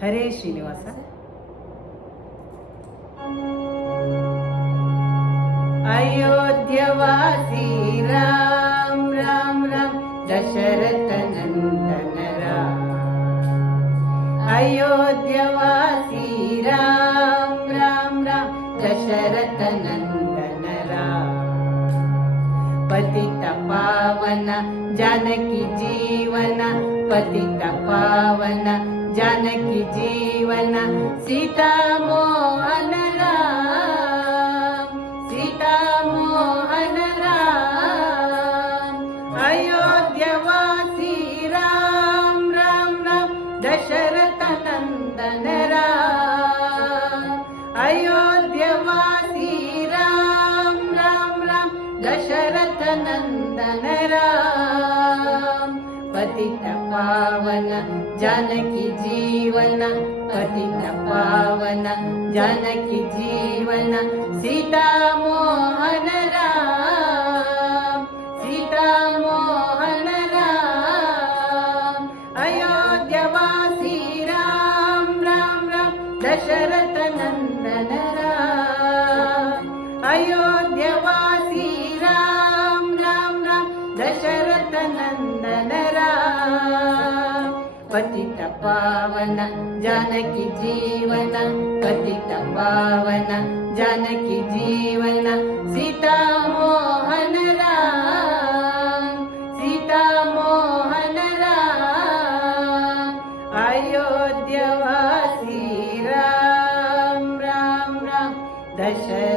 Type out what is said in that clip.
ಹರೇ ಶ್ರೀನಿವಾಸ. ಅಯೋಧ್ಯವಾಸಿ ರಾಮ್ ರಾಮ್ ರಾಮ್ ದಶರಥ ನಂದನ ರಾಮ್. ಅಯೋಧ್ಯವಾಸಿ ರಾಮ್ ರಾಮ್ ರಾಮ್ ದಶರಥ ನಂದನ ರಾಮ್. ಪತಿತ ಪಾವನ ಜಾನಕಿ ಜೀವನ, ಪತಿತ ಪಾವನ ಜಾನಕಿ ಜೀವನ. ಸೀತಾ ಮೋಹನ ರಾಮ್, ಸೀತಾ ಮೋಹನ ರಾಮ್. ಅಯೋಧ್ಯವಾಸಿ ರಾಮ್ ರಾಮ್ ರಾಮ್ ದಶರಥ ನಂದನ ರಾಮ್. ಅಯೋಧ್ಯವಾಸಿ ರಾಮ್ ರಾಮ್ ರಾಮ್ ದಶರಥ ನಂದನ ರಾಮ್. ಪತಿತ ಪಾವನ ಜಾನಕಿ ಜೀವನ, ಪತಿತ ಪಾವನ ಜಾನಕಿ ಜೀವನ. ಸೀತಾ ಮೋಹನ ರಾಮ್, ಸೀತಾ ಮೋಹನ ರಾಮ್. ಅಯೋಧ್ಯವಾಸಿ ರಾಮ್ ರಾಮ್ ರಾಮ್ ದಶರಥ ನಂದನ ರಾಮ್. ಅಯೋಧ್ಯವಾಸಿ ರಾಮ್ ರಾಮ್ ರಾಮ್ ದಶರಥ ನಂದನ ರಾಮ್. ಪತಿತ ಪಾವನ ಜಾನಕಿ ಜೀವನ, ಪತಿತ ಪಾವನ ಜಾನಕಿ ಜೀವನ. ಸೀತಾ ಮೋಹನ ರಾಮ್, ಸೀತಾ ಮೋಹನ ರಾಮ್. ಅಯೋಧ್ಯವಾಸಿ ರಾಮ್ ರಾಮ್ ರಾಮ್ ದಶರಥ